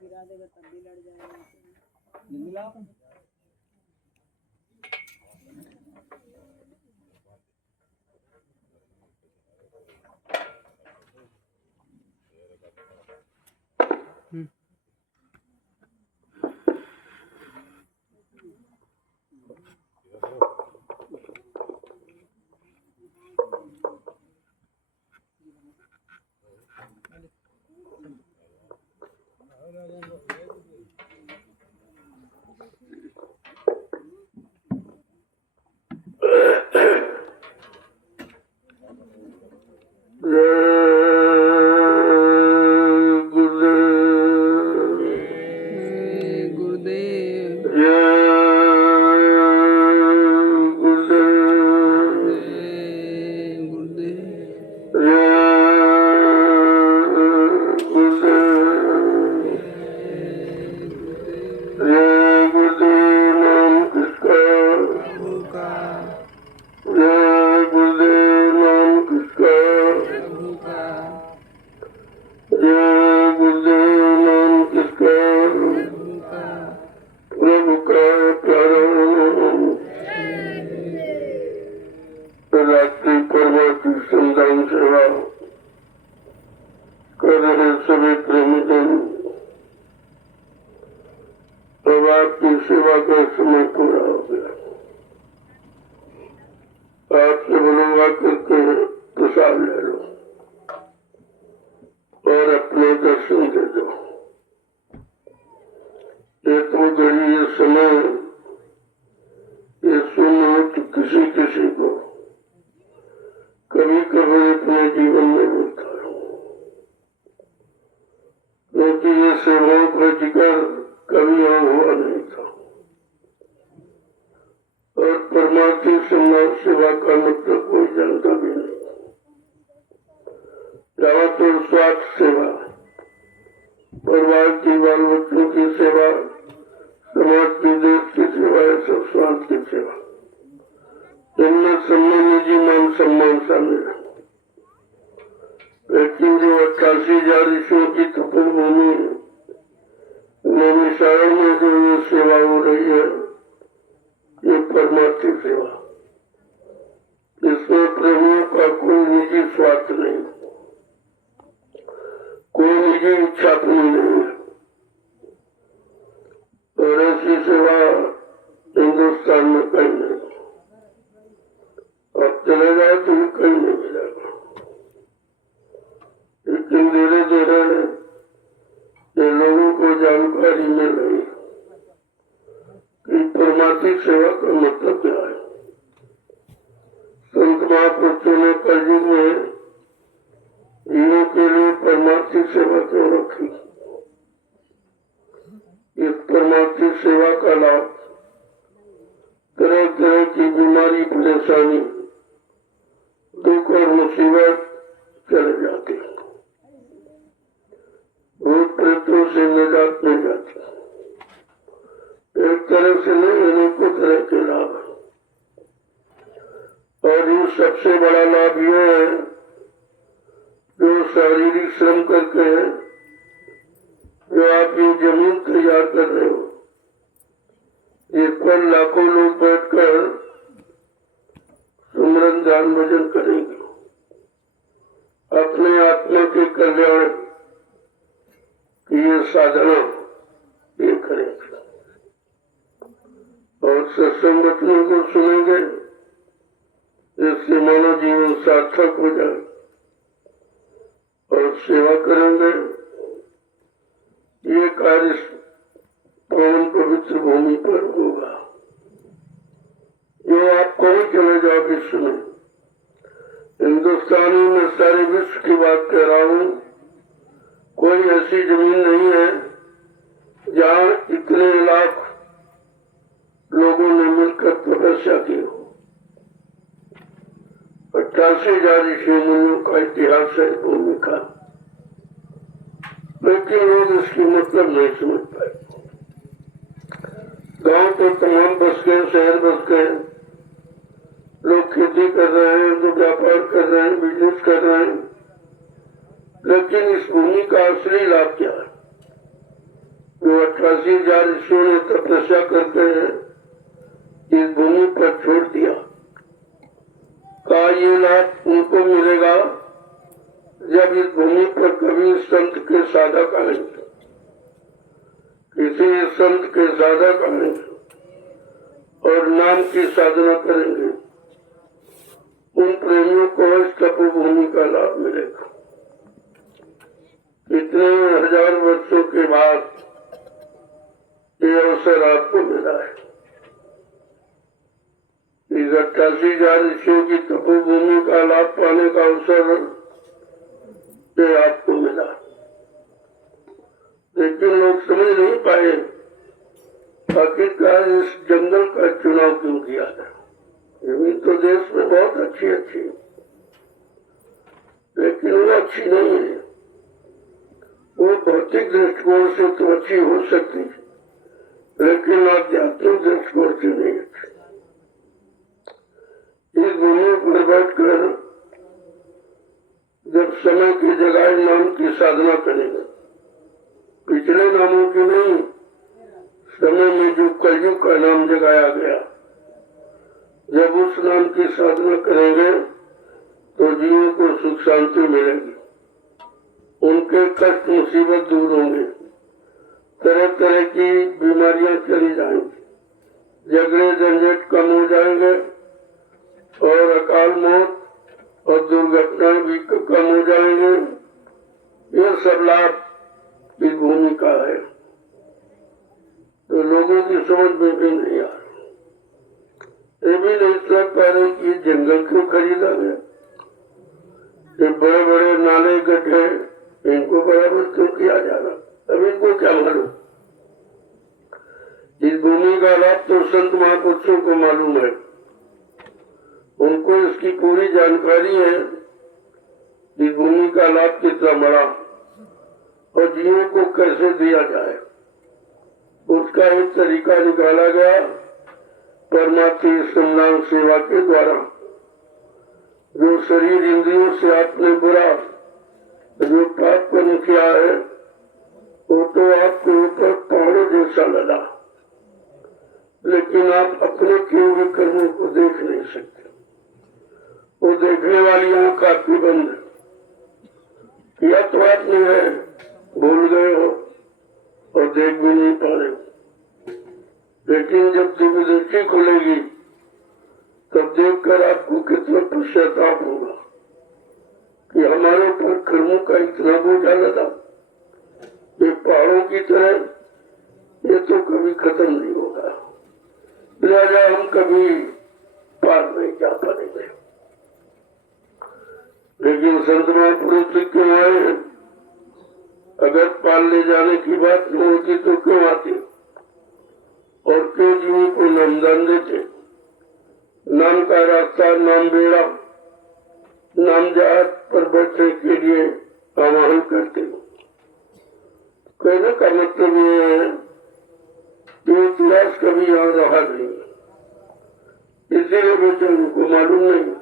गिरा देगा तब भी लड़ जाएगा। एक पर लाखों लोग बैठकर सुमरन ध्यान भजन करेंगे, अपने आत्मा के कल्याण की ये साधना ये करेंगे और सत्संग वचनों को सुनेंगे, जिससे मानव जीवन सार्थक हो जाए और सेवा करेंगे। ये कार्य पावन पवित्र भूमि पर होगा। जो आप कोई चले जाओ विश्व में, हिंदुस्तानी में सारे विश्व की बात कह रहा हूँ, कोई ऐसी जमीन नहीं है जहाँ इतने लाख लोगों ने मिलकर तपस्या की हो। 88,000 ऋषि मुनियों का इतिहास है भूमि का, लेकिन लोग इसकी मतलब नहीं समझ पाए। गांव तो तमाम बस गए, शहर बस गए, लोग खेती कर रहे हैं, तो व्यापार कर रहे हैं, बिजनेस कर रहे हैं, लेकिन इस भूमि का असली लाभ क्या है? जो 88,000 ऋषियों ने तपस्या करके इस भूमि पर छोड़ दिया, का ये लाभ उनको मिलेगा जब इस भूमि पर कभी संत के साधक आएंगे, किसी संत के साधक आएंगे और नाम की साधना करेंगे, उन प्रेमियों को इस तपोभूमि का लाभ मिलेगा। कितने हजार वर्षों के बाद ये अवसर आपको मिला है। इस 88,000 ऋषियों की तपोभूमि का लाभ पाने का अवसर ये आपको मिला, लेकिन लोग समझ नहीं पाए आखिरकार इस जंगल का चुनाव क्यों किया है। जमीन तो देश में बहुत अच्छी अच्छी, लेकिन वो अच्छी नहीं है। वो भौतिक दृष्टिकोण से तो अच्छी हो सकती है, लेकिन आध्यात्मिक दृष्टिकोण से नहीं अच्छी। इस भूमि पर बैठकर जब समय की जगह नाम की साधना करेंगे, पिछले नामों की नहीं, समय में जो कलयुग का नाम जगाया गया, जब उस नाम की साधना करेंगे तो जीवों को सुख शांति मिलेगी, उनके कष्ट मुसीबत दूर होंगे, तरह तरह की बीमारियां चली जाएंगी, झगड़े झंझट कम हो जाएंगे और अकाल मौत और दुर्घटनाएं भी कम हो जाएंगे। ये सब लाभ इस भूमि का है, तो लोगों की समझ में भी नहीं आ रहा। ये भी नहीं समझ पा रहे कि जंगल क्यों खरीदा गया, ये बड़े बड़े नाले गड्ढे इनको बराबर क्यों किया जा रहा, अब इनको क्या मालूम। इस भूमि का लाभ तो संत महापुरुषों को मालूम है, उनको इसकी पूरी जानकारी है। इस भूमि का लाभ कितना बड़ा और जीवों को कैसे दिया जाए, उसका एक तरीका निकाला गया परमार्थी संधान सेवा के द्वारा। जो शरीर इंद्रियों से आपने बुरा जो पाप कर्म किया है, वो तो आपके ऊपर पहाड़ों जैसा लगा, लेकिन आप अपने किए हुए कर्मों को देख नहीं सकते। वो देखने वाली आंख आपकी बंद है, या तो आपने है भूल गए हो और देख भी नहीं पा रहे हो, लेकिन जब दिव्य दृष्टि खुलेगी तब देखकर आपको कितना पश्चाताप होगा कि हमारे ऊपर कर्मों का इतना बोझा लगा, ये पहाड़ों की तरह ये तो कभी खत्म नहीं होगा, लिहाजा हम कभी पार नहीं जा पाएंगे। लेकिन संत महापुरुष क्यों आए हैं? अगर पार ले जाने की बात न होती तो क्यों आते और क्यों जीवों को नामदान देते। नाम का रास्ता, नाम बेड़ा, नाम जहाज पर बैठने के लिए आह्वान करते हो। कहने का मतलब ये है कि इतिहास कभी यहाँ रहा नहीं, इसीलिए बेचारों को मालूम नहीं।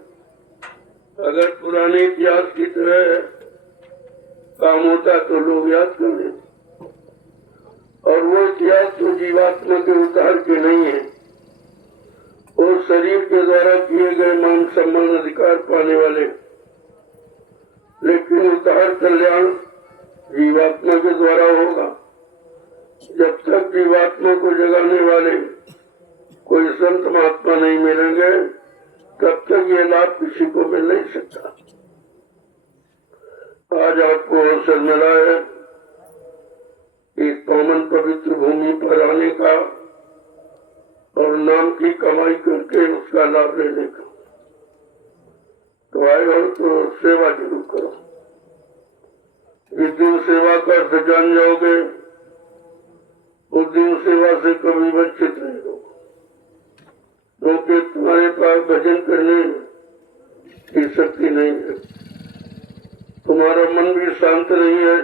अगर पुराने इतिहास की तरह काम होता तो लोग याद कर लेते, और वो इतिहास तो जीवात्मा के उद्धार के नहीं है, वो शरीर के द्वारा किए गए मान सम्मान अधिकार पाने वाले, लेकिन उद्धार कल्याण जीवात्मा के द्वारा होगा। जब तक जीवात्मा को जगाने वाले कोई संत महात्मा नहीं मिलेंगे तब तक ये लाभ किसी को मिल नहीं सकता। आज आपको अवसर मिला है इस पावन पवित्र भूमि पर आने का और नाम की कमाई करके उसका लाभ लेने का, तो आए हो तो सेवा जरूर करो। जिस दिन सेवा कर जान जाओगे उस दिन सेवा से कभी वंचित नहीं हो, क्योंकि तुम्हारे पास भजन करने की शक्ति नहीं है, तुम्हारा मन भी शांत नहीं है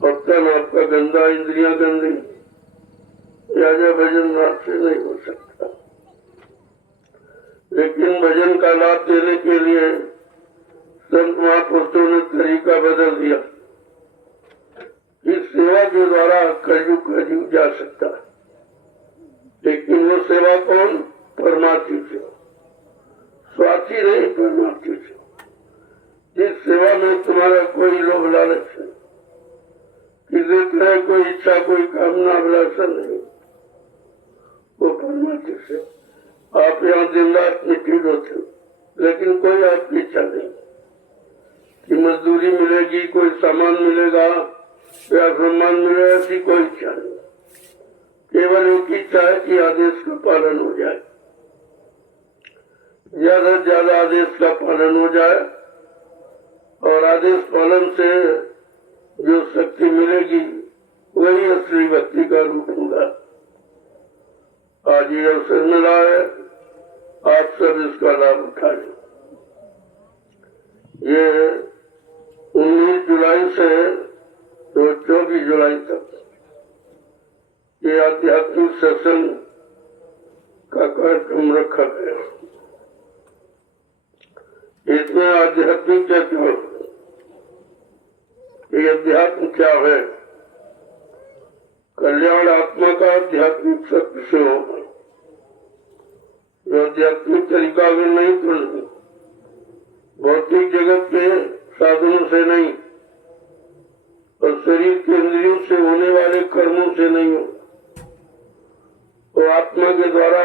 और तन आपका गंदा, इंद्रियां गंदी, लिहाजा भजन रात से नहीं हो सकता। लेकिन भजन का लाभ देने के लिए संत महापुरुषों ने तरीका बदल दिया। इस सेवा के द्वारा कलयुग का जीव जा सकता है, लेकिन वो सेवा कौन? परमार्थी सेवा, स्वार्थी नहीं, परमार्थी सेवा। जिस सेवा में तुम्हारा कोई लोभ लालच नहीं, किसी तरह कोई इच्छा, कोई कामना, अभिलाषा नहीं, वो परमार्थी सेवा। आप यहाँ दिन रात मिट्टी ढोते हो, लेकिन कोई आपकी इच्छा नहीं कि मजदूरी मिलेगी, कोई सामान मिलेगा या सम्मान मिलेगा, ऐसी कोई इच्छा नहीं। केवल एक इच्छा है कि आदेश का पालन हो जाए, ज्यादा से ज्यादा आदेश का पालन हो जाए, और आदेश पालन से जो शक्ति मिलेगी वही असली भक्ति का रूप होगा। आज ये अवसर मिला है, आप सब इसका लाभ उठाएं। ये 19 जुलाई से तो 24 जुलाई तक ये आध्यात्मिक सत्संग का कार्यक्रम रखा गया। इसमें आध्यात्मिक क्या क्या, ये अध्यात्म क्या है? कल्याण आत्मा का आध्यात्मिक सत्य से होगा। जो आध्यात्मिक तरीका अगर नहीं तो नहीं, भौतिक जगत के साधनों से नहीं और शरीर के इंद्रियों से होने वाले कर्मों से नहीं हो, तो आत्मा के द्वारा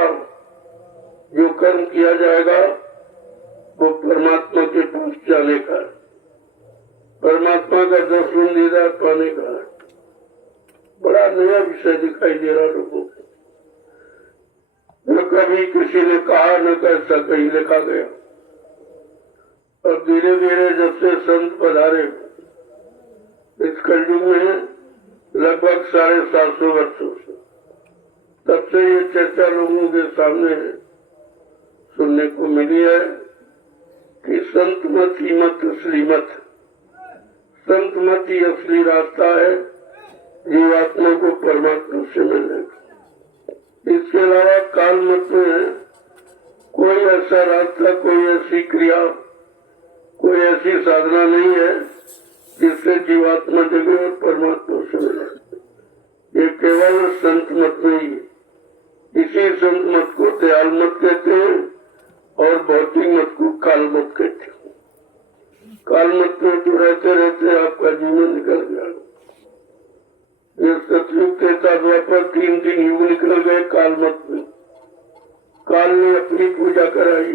जो कर्म किया जाएगा वो परमात्मा के पास जाने का, परमात्मा का दर्शन दीदार पाने का। बड़ा नया विषय दिखाई दे रहा लोगों को। न कभी किसी ने कहा, न कैसा कहीं लिखा गया, और धीरे धीरे जब से संत पधारे इस कलयुग में लगभग 750 वर्षों से, तब से ये चर्चा लोगों के सामने सुनने को मिली है कि संत मत ही मत असली मत। संत मत ही असली रास्ता है जीवात्मा को परमात्मा से मिलने का। इसके अलावा काल मत में कोई ऐसा रास्ता, कोई ऐसी क्रिया, कोई ऐसी साधना नहीं है जिससे जीवात्मा जगे और परमात्मा से मिले। ये केवल संत मत में ही। इसी संत मत को दयाल मत कहते हैं और भौतिक मत को काल मत कहते हैं। काल मत में तो रहते रहते आपका जीवन निकल गया। ये सतयुग त्रेता द्वापर 3 युग निकल गए काल मत में। काल ने अपनी पूजा कराई,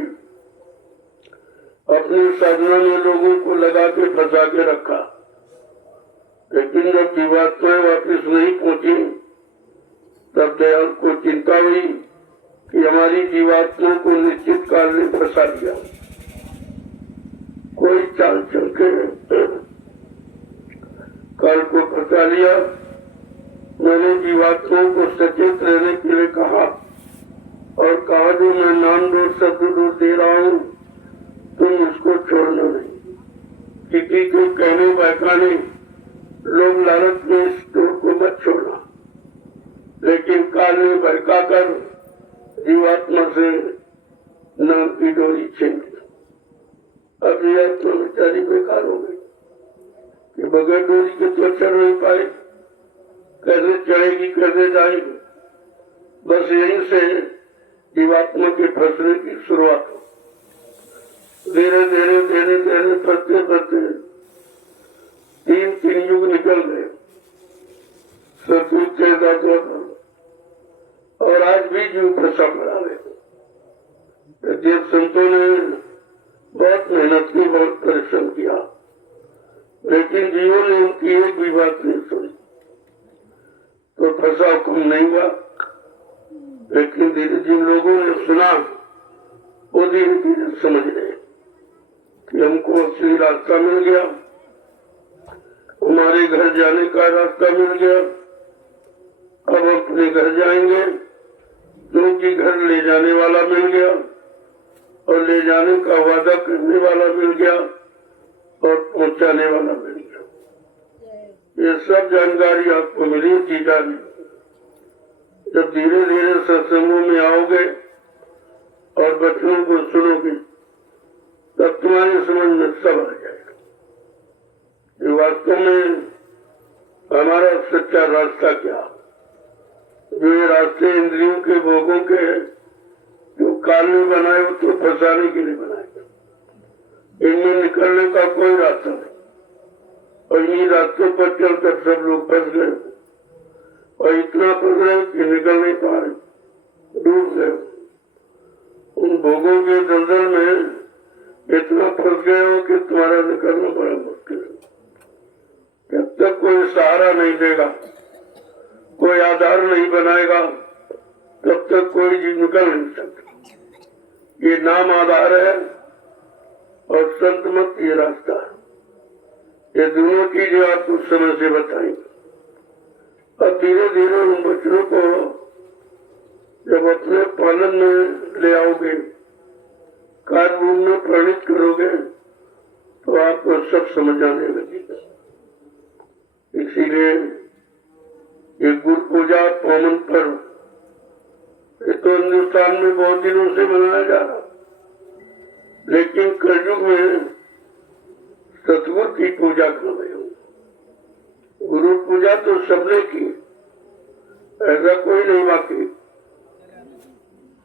अपनी साधना में लोगों को लगा के फंसा के रखा, लेकिन जब जीवात्माएं वापिस नहीं पहुंची तब दयाल को चिंता हुई कि हमारी जीवात्मा को निश्चित काल ने फंसा दिया। कोई चाल चल के काल को फंसा लिया। मैंने जीवात्माओं को सचेत रहने के लिए कहा और कहा जो मैं नाम दोष शब्द दोष दे रहा हूँ, तुम उसको छोड़ना नहीं। किसी को कहने बहकाने लोग लालच में इस डोर को मत छोड़ना, लेकिन काल में बहका कर जीवात्मा से नाम की डोरी छीन ली। अब ये आत्मा बेचारी बेकार हो गई कि बगैर डोरी के तो चढ़ नहीं पाए। कैसे चढ़ेगी, कैसे जाएगी। बस यहीं से जीवात्मा के फंसने की शुरुआत हो। धीरे धीरे धीरे धीरे फंसते फंसते 3 युग निकल गए, सतयुग के दाता, और आज भी जीव फंसा पड़ा है। देव संतों ने बहुत मेहनत की, बहुत परिश्रम किया, लेकिन जीवों ने उनकी एक भी बात नहीं सुनी, तो फंसा हुक्म नहीं हुआ। लेकिन धीरे जिन लोगों ने सुना वो धीरे धीरे समझ गए कि हमको असली रास्ता मिल गया, हमारे घर जाने का रास्ता मिल गया। अब अपने घर जाएंगे, क्योंकि घर ले जाने वाला मिल गया और ले जाने का वादा करने वाला मिल गया और पहुंचाने वाला मिल गया। ये सब जानकारी आपको मिली थी जानी। जब धीरे धीरे सत्संगों में आओगे और बच्चों को सुनोगे, तब तुम्हारी समझ में सब आ जाएगा कि वास्तव में हमारा सच्चा रास्ता क्या। जो ये रास्ते इंद्रियों के भोगों के जो काल में बनाए, वो तो फंसाने के लिए बनाए, इनमें निकलने का कोई रास्ता नहीं। और इन्हीं रास्तों पर चलकर सब लोग फंस गए, और इतना फंस गए कि निकल नहीं पा रहे, डूब गए। उन भोगों के दलदल में इतना फंस गए हो कि तुम्हारा निकलना बड़ा मुश्किल है। जब तक कोई सहारा नहीं देगा, कोई आधार नहीं बनाएगा, तब तक कोई जीव निकल नहीं सकता। ये नाम आधार है और संत मत ये रास्ता है। ये दोनों चीजें आपको समय से बताएंगे। अब धीरे धीरे उन बच्चों को जब अपने पालन में ले आओगे, कार्य रूप में प्रणित करोगे, तो आपको सब समझ आने लगेगा। इसीलिए ये गुरु पूजा पावन पर्व, ये तो हिंदुस्तान में बहुत दिनों से मनाया जा रहा, लेकिन कलयुग में सतगुरु की पूजा कर रहे हो। गुरु पूजा तो सबने की, ऐसा कोई नहीं बाकी।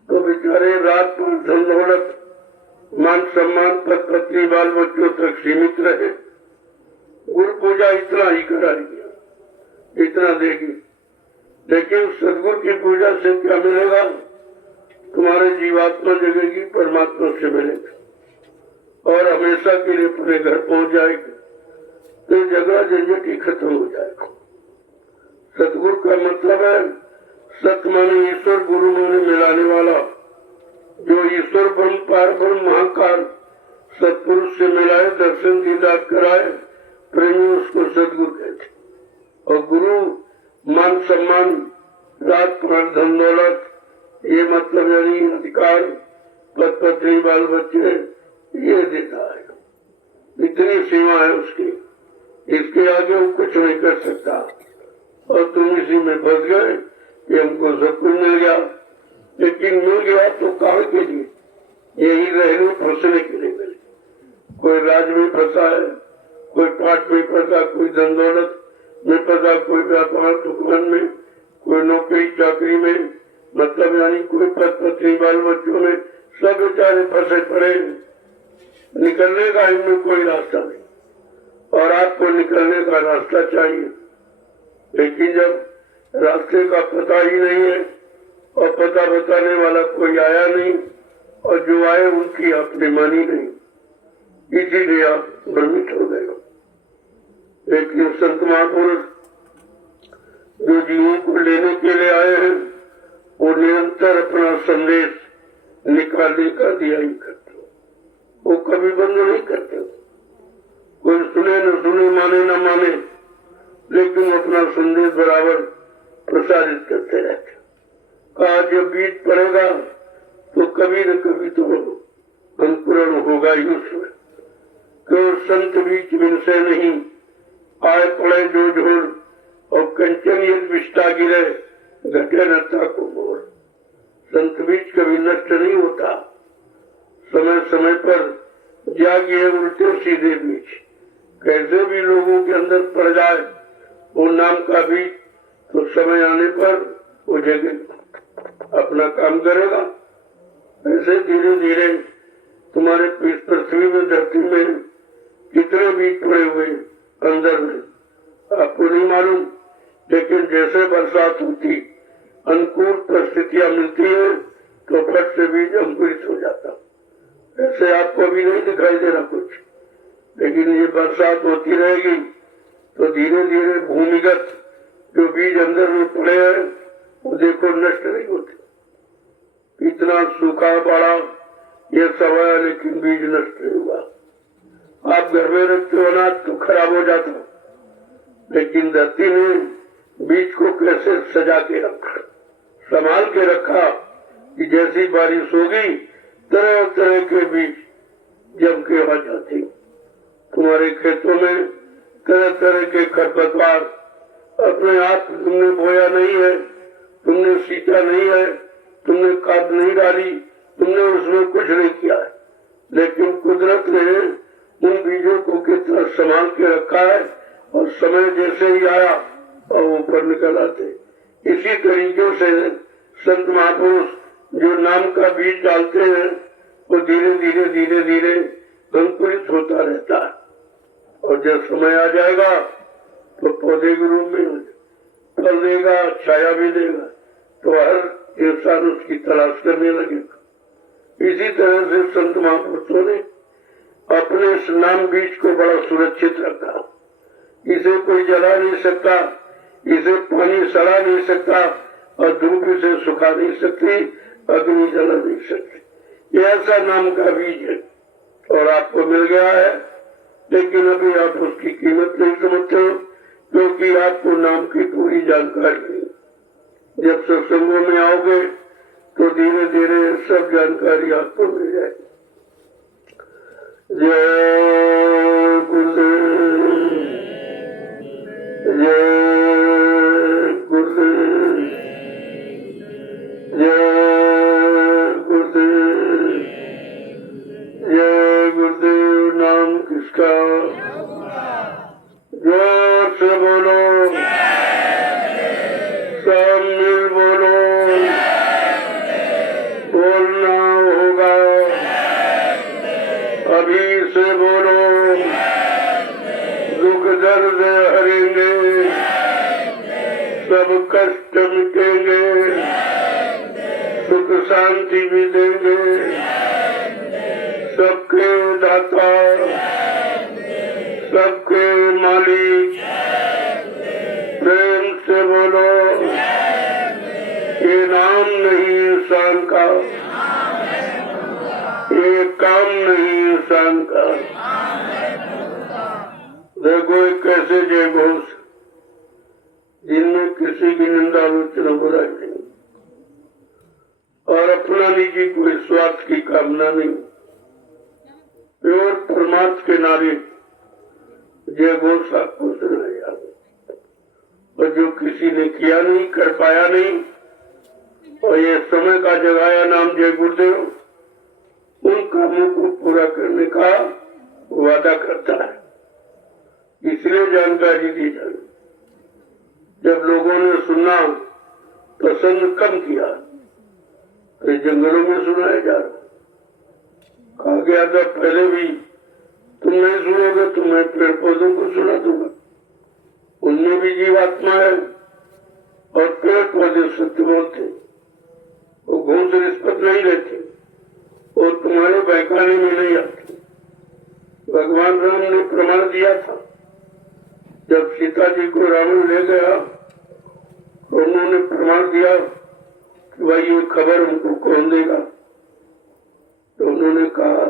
तो बेचारे रात पर धन दौलत, मान सम्मान, पद पत्नी, बाल बच्चों तक सीमित रहे। गुरु पूजा इतना ही कराएगी, इतना देगी। लेकिन सदगुरु की पूजा से क्या मिलेगा? तुम्हारे जीवात्मा जगेगी, परमात्मा से मिलेगा और हमेशा के लिए अपने घर पहुंच जाएगी। तो झगड़ा झंझट ही खत्म हो जाएगा। सतगुरु का मतलब है सत माने ईश्वर, गुरु माने मिलाने वाला। जो ईश्वर ब्रह्म पार ब्रह्म महाकाल सतपुरुष से मिलाए, दर्शन दीदार कराए, प्रेमी उसको सदगुरु कहते। और गुरु मान सम्मान, रात प्राण धन दौलत, ये मतलब यानी अधिकार, पद पत्नी, बाल बच्चे, ये देता है। इतनी सीमा है उसकी, इसके आगे वो कुछ नहीं कर सकता। और तुम इसी में फंस गए कि हमको सब कुछ मिल गया। लेकिन मिल गया तो काहे के लिए? यही रहने फंसने के लिए मिले। कोई राज में फंसा है, कोई पाठ में फंसा, कोई धन दौलत में फंसा, कोई व्यापार दुकान में, कोई नौकरी चाकरी में, मतलब यानी कोई पद पत्नी, बाल बच्चों में, सब बेचारे फंसे पड़े। निकलने का इनमें कोई रास्ता नहीं, और आपको निकलने का रास्ता चाहिए। लेकिन जब रास्ते का पता ही नहीं है और पता बताने वाला कोई आया नहीं, और जो आए उनकी आपने मानी नहीं, इसीलिए आप भ्रमित हो गए। लेकिन संत महापुरुष जो जीवों को लेने के लिए आए हैं, वो निरंतर अपना संदेश निकालने का दिया ही करते, वो कभी बंद नहीं करते। कोई सुने न सुने, माने न माने, लेकिन अपना संदेश बराबर प्रसारित करते रहते। कहा जब बीज पड़ेगा तो कभी न कभी तो अंकुरण होगा ही उसमें। क्यों संत बीच मिलसे नहीं, आए पड़े जो झोल, और कंचन एक विष्टा गिरे, घटे नता को मोर। संत बीज कभी नष्ट नहीं होता, समय समय पर जागिए उल्टे सीधे बीज। कैसे भी लोगों के अंदर पड़ जाए वो नाम का बीज, तो समय आने पर वो जगह अपना काम करेगा। ऐसे धीरे धीरे तुम्हारे इस पृथ्वी में, धरती में कितने बीज पड़े हुए अंदर में आपको नहीं मालूम, लेकिन जैसे बरसात होती, अनुकूल परिस्थितियां मिलती है तो फट से बीज अंकुरित हो जाता। ऐसे आपको अभी नहीं दिखाई दे रहा कुछ, लेकिन ये बरसात होती रहेगी तो धीरे धीरे भूमिगत जो बीज अंदर में पड़े हैं वो देखो नष्ट नहीं होते। इतना सूखा पड़ा ये सब है, लेकिन बीज नष्ट नहीं हुआ। आप घर में रखते हो अनाज तो खराब हो जाता, लेकिन धरती ने बीज को कैसे सजा के रखा, संभाल के रखा कि जैसी बारिश होगी तरह तरह के बीज जम के आ जाते। तुम्हारे खेतों में तरह तरह के खरपतवार अपने आप तुमने बोया नहीं है, तुमने सींचा नहीं है, तुमने खाद नहीं डाली, तुमने उसमें कुछ नहीं किया है, लेकिन कुदरत ने उन बीजों को कितना संभाल के रखा है और समय जैसे ही आया और ऊपर निकल आते। इसी तरीके से संत महापुरुष जो नाम का बीज डालते हैं वो धीरे धीरे धीरे धीरे अंकुरित होता रहता है, और जब समय आ जाएगा तो पौधे के रूप में फल देगा, छाया भी देगा, तो हर इंसान उसकी तलाश करने लगेगा। इसी तरह से संत महापुरुषों ने अपने इस नाम बीज को बड़ा सुरक्षित रखा। इसे कोई जला नहीं सकता, इसे पानी सड़ा नहीं सकता और धूप इसे सुखा नहीं सकती, अग्नि जला नहीं सकती। ये ऐसा नाम का बीज है और आपको मिल गया है, लेकिन अभी आप उसकी कीमत नहीं समझते हो, क्योंकि आपको नाम की पूरी जानकारी नहीं। जब सत्संगों में आओगे तो धीरे धीरे सब जानकारी आपको मिल जाएगी। जय गुरुदेव, जय गुरुदेव, जय गुरुदेव, जय गुरुदेव। नाम किसका? जोर से बोलो, सब मिल बोलो, बोलना होगा, अभी से बोलो। दुख दर्द हरेंगे, सब कष्ट मिटेंगे, सुख शांति भी देंगे, सबके दाता, सबके मालिक। प्रेम से बोलो, ये नाम नहीं इंसान का, ये काम नहीं इंसान का। देखो कैसे जय घोष, जिनमें किसी की निंदा आलोचना बुराई नहीं और अपना निजी कोई स्वार्थ की कामना नहीं, प्योर परमार्थ के नारे जय घोष आपको सुनाया। और जो किसी ने किया नहीं, कर पाया नहीं, और ये समय का जगाया नाम जय गुरुदेव, उन कामों को पूरा करने का वादा करता है। इसलिए जानकारी दी जाए। जब लोगों ने सुनना पसंद कम किया तो जंगलों में सुनाया जा रहा, कहा गया था पहले भी तुम नहीं सुनोगे तो मैं पेड़ पौधों को सुना दूंगा, उनमें भी जीवात्मा है और पेड़ पौधे सत्य बोलते, वो घूस रिश्वत नहीं लेते और तुम्हारे बहकाने में नहीं आते। भगवान राम ने प्रमाण दिया था, जब सीता जी को रावण ले गया तो उन्होंने प्रमाण दिया कि भाई ये खबर हमको कौन देगा। तो उन्होंने कहा,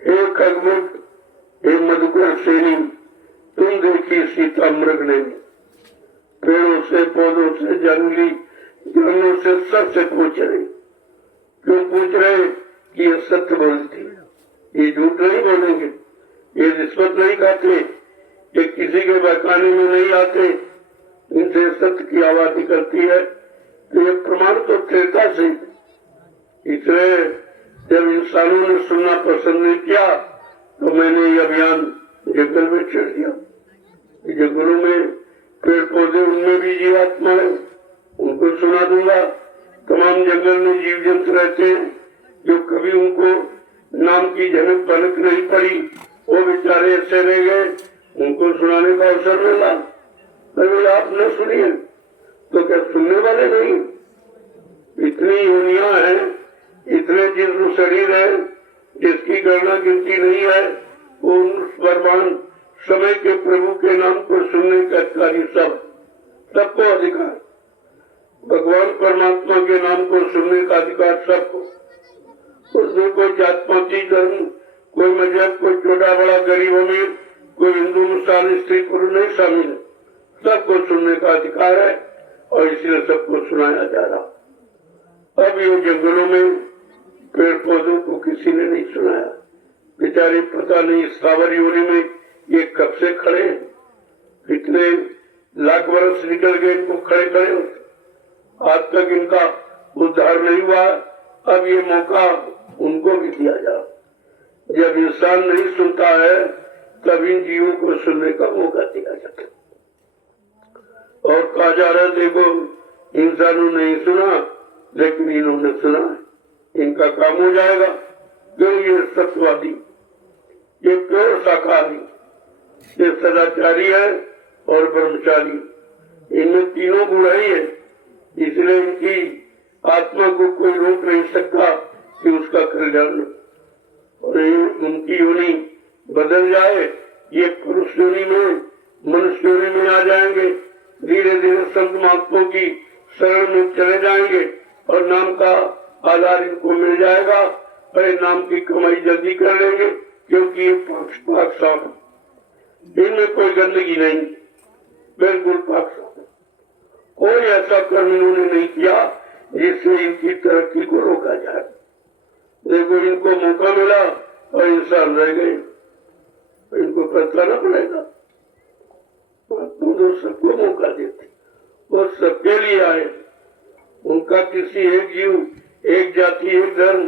हे खगमुख, हे मधुकर सेनी, तुम देखी सीता मृग ने, पेड़ों से, पौधों से, जंगली जानवरों से, सबसे पूछ रहे। क्यों पूछ रहे? कि ये सत्य बोलती, ये झूठ नहीं बोलेंगे, ये रिश्वत नहीं खाते, ये किसी के बहकाने में नहीं आते, इनसे सत्य की आवाज निकलती है। तो ये प्रमाण तो त्रेता से। इसलिए जब इंसानों ने सुनना पसंद नहीं किया तो मैंने ये अभियान जंगल में छेड़ दिया। जंगलों में पेड़ पौधे उनमें भी जीवात्मा है, उनको सुना दूंगा। तमाम जंगल में जीव जंतु रहते हैं जो कभी उनको नाम की झनक भनक नहीं पड़ी, वो बेचारे ऐसे रह गए, उनको सुनाने का अवसर मिला। अगर आप न सुनिए तो क्या सुनने वाले नहीं? इतनी योनियां हैं, इतने जिस्म शरीर है जिसकी गणना गिनती नहीं है। उन वर्तमान समय के प्रभु के नाम को सुनने का अधिकारी सबको अधिकार, भगवान परमात्मा के नाम को सुनने का अधिकार सबको। उसमें कोई जात पाती धर्म, कोई मजहब, कोई छोटा बड़ा गरीब अमीर, कोई हिंदू मुसलमान स्त्री पुरुष नहीं शामिल है, सबको सुनने का अधिकार है और इसलिए सबको सुनाया जा रहा। अब ये जंगलों में पेड़ पौधों को किसी ने नहीं सुनाया, बेचारे पता नहीं स्थावर योनि में ये कब से खड़े हैं, कितने लाख वर्ष निकल गए इनको खड़े खड़े होते, आज तक इनका उद्धार नहीं हुआ। अब ये मौका उनको भी दिया जा। जब इंसान नहीं सुनता है तब इन जीवों को सुनने का मौका दिया जाता। और कहा जा रहा है देखो इंसानों ने नहीं सुना लेकिन इन्होंने सुना है, इनका काम हो जाएगा। क्यों? ये सत्यवादी, ये प्योर शाकाहारी, ये सदाचारी है और ब्रह्मचारी, इनमें तीनों गुण ही है, इसलिए इनकी आत्मा को कोई रोक नहीं सकता कि उसका कल्याण और उनकी योनि बदल जाए। ये पुरुष योनि में मनुष्य योनि में आ जाएंगे, धीरे धीरे संत महात्माओं की शरण में चले जाएंगे और नाम का आधार इनको मिल जाएगा और नाम की कमाई जल्दी कर लेंगे क्योंकि ये पाक साफ है, इनमें कोई गंदगी नहीं, बिल्कुल पाक साफ है। कोई ऐसा कर्म इन्होंने नहीं किया जिससे इनकी तरक्की को रोका जाए। देखो इनको मौका मिला और इंसान रह गए, इनको पछताना पड़ेगा। तो सबको मौका देते, वो सबके लिए आए, उनका किसी एक जीव, एक जाति, एक धर्म,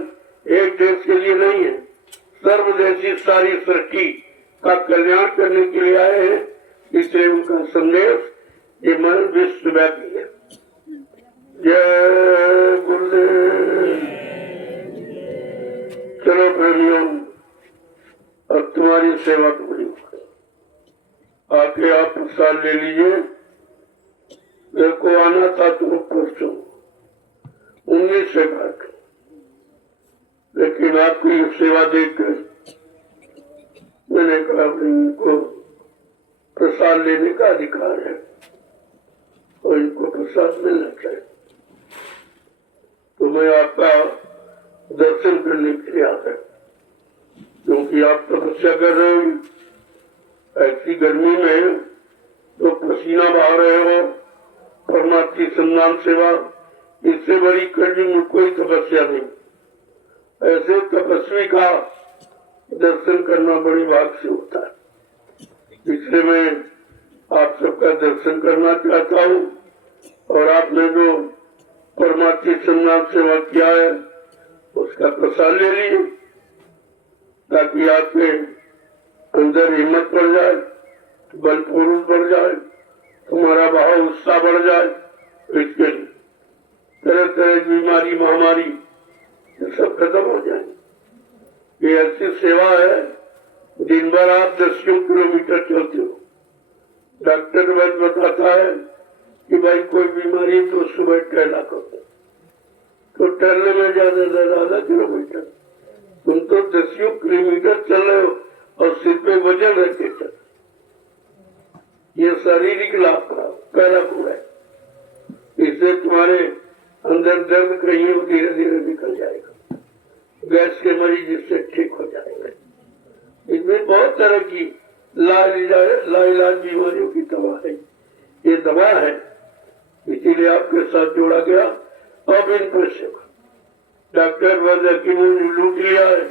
एक देश के लिए नहीं है, सर्वदेशी सारी सृष्टि का कल्याण करने के लिए आए हैं। इसलिए उनका संदेश ये मन विश्वव्यापी है। जय गुरुदेव। चलो प्रेमियों, अब तुम्हारी सेवा पूरी आके आप प्रसाद ले लीजिए। मेरे को आना था तो परसों 19 से बात, लेकिन आपकी सेवा देखकर मैंने कहा इनको प्रसाद लेने का अधिकार है और इनको प्रसाद मिलना चाहिए। तो मैं आपका दर्शन करने के लिए आ गया, क्योंकि आप तपस्या कर रहे हो, ऐसी गर्मी में तो पसीना बहा रहे हो, परमार्थी सम्मान सेवा, इससे बड़ी कड़ी में कोई तपस्या नहीं। ऐसे तपस्वी का दर्शन करना बड़ी भाग से होता है। इसलिए मैं आप सबका दर्शन करना चाहता हूँ और आपने जो परमार्थी सम्मान सेवा किया है उसका प्रसाद ले लीजिए ताकि आपके अंदर हिम्मत बढ़ जाए, बल पूर्व बढ़ जाए, तुम्हारा भाव उत्साह बढ़ जाए। इसके लिए तरह तरह की बीमारी महामारी ये सब खत्म हो जाए। ये ऐसी सेवा है, दिन भर आप 10 किलोमीटर चलते हो। डॉक्टर वैद्य बताता है कि भाई कोई बीमारी तो सुबह टहला करो, तो टहलने में ज्यादा से ज्यादा किलोमीटर, तुम तो 10 किलोमीटर चल रहे हो और सिर पे वजन रखे चल। ये शारीरिक लाभ का पहला गुण है। इससे तुम्हारे अंदर दर्द कहीं धीरे धीरे निकल जाएगा, गैस के मरीज इससे ठीक हो जाएंगे। इसमें बहुत तरह की लाइलाज बीमारियों की दवा है, ये दवा है, इसीलिए आपके साथ जोड़ा गया। अब इन पर सेवा डॉक्टर वैद्य हकीमों ने लूट लिया है।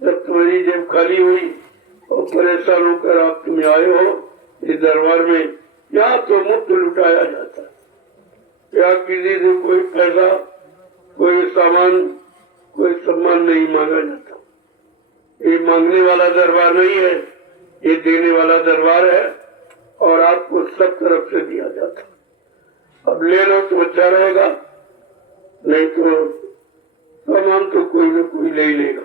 जब तुम्हारी जेब खाली हुई और परेशान होकर आप तुम्हें आए हो इस दरबार में, यहाँ तो मुफ्त लुटाया जाता है, या किसी से कोई पैसा, कोई सामान, कोई सम्मान नहीं मांगा जाता। ये मांगने वाला दरबार नहीं है, ये देने वाला दरबार है। और आपको सब तरफ से दिया जाता। अब ले लो तो अच्छा रहेगा, नहीं तो सामान तो कोई न कोई ले ही लेगा,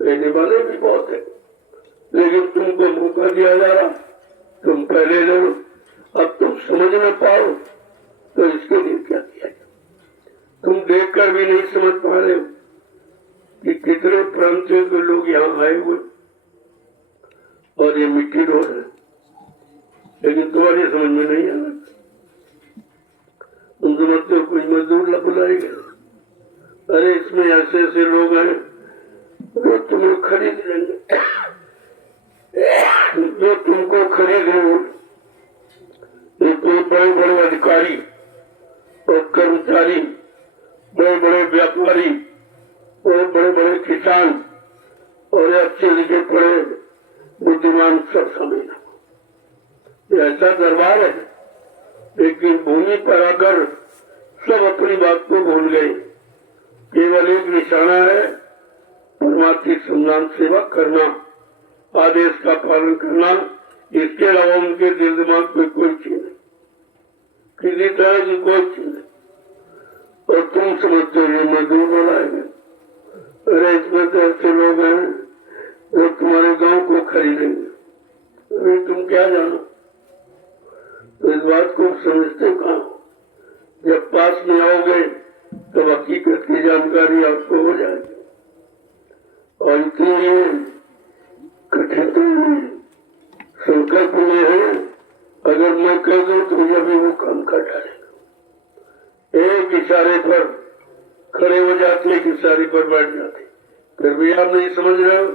लेने वाले भी बहुत है, लेकिन तुमको मौका दिया जा रहा, तुम पहले ले लो। अब तुम समझ न पाओ तो इसके लिए क्या किया? तुम देखकर भी नहीं समझ पा रहे हो कि कितने प्रांतों के लोग यहाँ आए हुए और ये मिट्टी ढो रहे, लेकिन तुम्हारी समझ में नहीं आना। तुम समझते हो कोई मजदूर ला बुलाएगा, अरे इसमें ऐसे ऐसे लोग हैं जो तुम्हें खरीद लेंगे, जो तुमको खरीद लेंगे। तो बड़े बड़े अधिकारी और कर्मचारी, बड़े बड़े व्यापारी और बड़े बड़े किसान और अच्छे लिखे पढ़े बुद्धिमान सब शामिल है। ऐसा दरबार है, लेकिन भूमि पर आकर सब अपनी बात को भूल गए। केवल एक निशाना है, परमात्मा की सम्मान सेवा करना, आदेश का पालन करना, इसके अलावा उनके दिल दिमाग में कोई चीज नहीं, किसी तरह की कोई चीज नहीं। और तुम समझते हो ये मजदूर बुलाएंगे, अरे इसमें तो ऐसे लोग हैं जो तुम्हारे गांव को खरीदेंगे, अरे तुम क्या जानो? तो इस बात को समझते कहाँ? जब पास में आओगे तब हकीकत की जानकारी आपको हो जाएगी। और इतनी कठिन संकल्प में है, अगर मैं कह दूं तो मुझे भी वो काम कर डालेगा। एक इशारे पर खड़े हो जाते, एक इशारे पर बैठ जाते। फिर भी आप नहीं समझ रहे हो,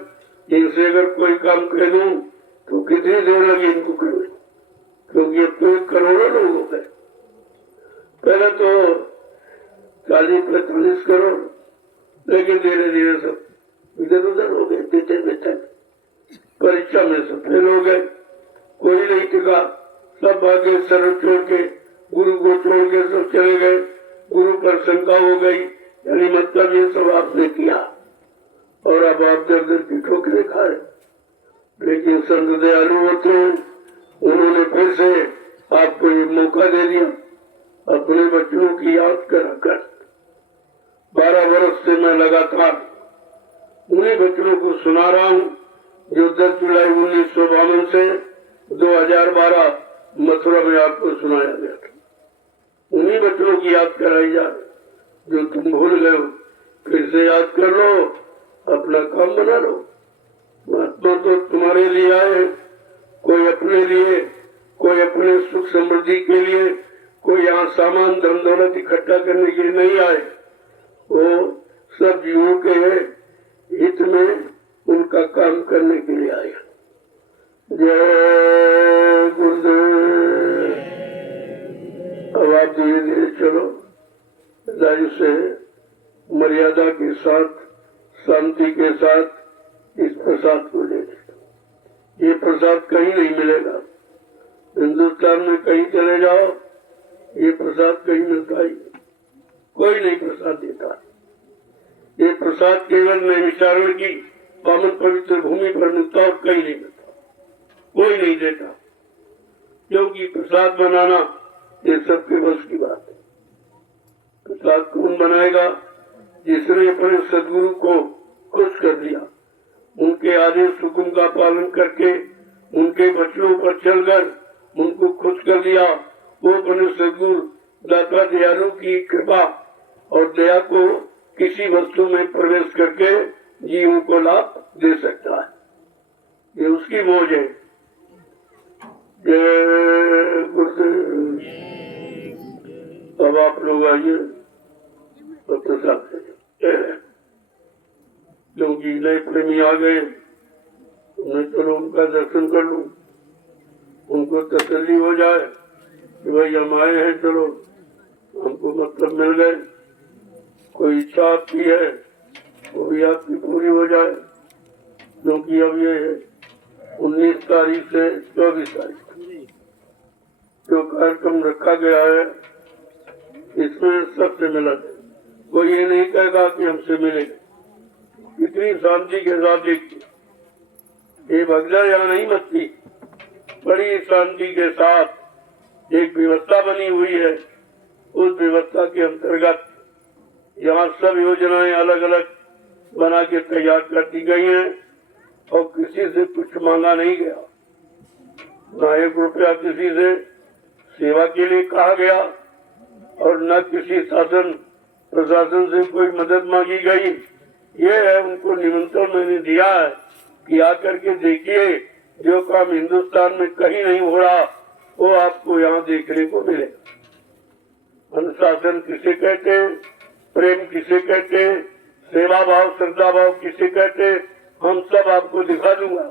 इनसे अगर कोई काम कह दूं तो कितनी देर लगी इनको करने, क्योंकि अब तो करोड़ों लोग हो गए। पहले तो 40-45 करोड़, लेकिन धीरे धीरे सब इधर उधर हो गए, पीछे पीछे परीक्षा में सब फेल हो गए, कोई नहीं टिका, सब आगे शरण छोड़ के गुरु को छोड़ के सब चले गए। गुरु पर शंका हो गई, यानी मतलब ये सब आपने किया और अब आप दर दर की ठोकरें खा रहे। लेकिन संत दयालु होते हैं, उन्होंने फिर से आपको ये मौका दे दिया अपने बच्चों की याद कर। 12 वर्ष से मैं लगातार उन्हीं बच्चों को सुना रहा हूँ जो 10 जुलाई 1952 से 2012 मथुरा में आपको सुनाया गया था। उन्हीं बच्चों की याद कराई जा, जो तुम भूल गए हो, फिर से याद कर लो, अपना काम बना लो। महात्मा तो तुम्हारे लिए आए, कोई अपने लिए, कोई अपने सुख समृद्धि के लिए, कोई यहाँ सामान धन दौलत इकट्ठा करने के लिए नहीं आए। वो सब जीवों के हित में उनका काम करने के लिए आया। जय गुरुदेव। अब आप धीरे धीरे चलो, लाइन से मर्यादा के साथ, शांति के साथ इस प्रसाद को ले लें। ये प्रसाद कहीं नहीं मिलेगा, हिंदुस्तान में कहीं चले जाओ ये प्रसाद कहीं मिलता ही, कोई नहीं प्रसाद देता। ये प्रसाद केवल नैमिषारण्य की पावन पवित्र भूमि पर मिलता और कहीं नहीं मिलता, कोई नहीं देता, क्योंकि प्रसाद बनाना ये सबके बस की बात है। प्रसाद कौन बनाएगा? जिसने अपने सदगुरु को खुश कर दिया, उनके आदेश हुक्म का पालन करके, उनके बच्चों पर चलकर उनको खुश कर दिया, वो अपने सदगुरु दाता दयालु की कृपा और दया को किसी वस्तु में प्रवेश करके जीवों को लाभ दे सकता है। ये उसकी मौज है। जय गुरुदेव। अब आप लोग आइए और प्रसाद करिए, क्योंकि नए प्रेमी आ गए, मैं चलो उनका दर्शन कर लूं, उनको तसल्ली हो जाए कि भाई हम आए हैं, चलो हमको मतलब मिल गए। कोई इच्छा आपकी है वो भी आपकी पूरी हो जाए, क्योंकि अब ये 19 तारीख से 24 तारीख जो कार्यक्रम रखा गया है इसमें सबसे मिला है। कोई ये नहीं कहेगा कि हमसे मिले। इतनी शांति के साथ देखिए, ये भगदा यहाँ नहीं मस्ती, बड़ी शांति के साथ एक व्यवस्था बनी हुई है। उस व्यवस्था के अंतर्गत यहाँ सब योजनाएं अलग अलग बना के तैयार कर दी गई हैं और किसी से कुछ मांगा नहीं गया, न 1 रुपया किसी से सेवा के लिए कहा गया और न किसी शासन प्रशासन से कोई मदद मांगी गई। ये है उनको निमंत्रण मैंने दिया है कि आकर के देखिए, जो काम हिंदुस्तान में कहीं नहीं हो रहा वो आपको यहाँ देखने को मिलेगा। अनुशासन किसे कहते हैं, प्रेम किसे कहते हैं, सेवा भाव श्रद्धा भाव किसे कहते हैं, हम सब आपको दिखा दूंगा।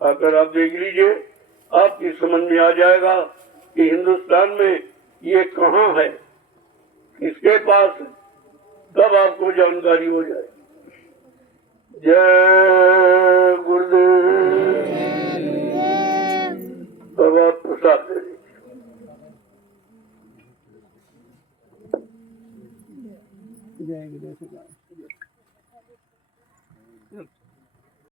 आकर आप देख लीजिए, आपकी समझ में आ जाएगा कि हिंदुस्तान में ये कहाँ है, किसके पास है, तब आपको जानकारी हो जाए। जय गुरुदेव। बाबा प्रसाद दे दीजिए। जय गुरुदेव।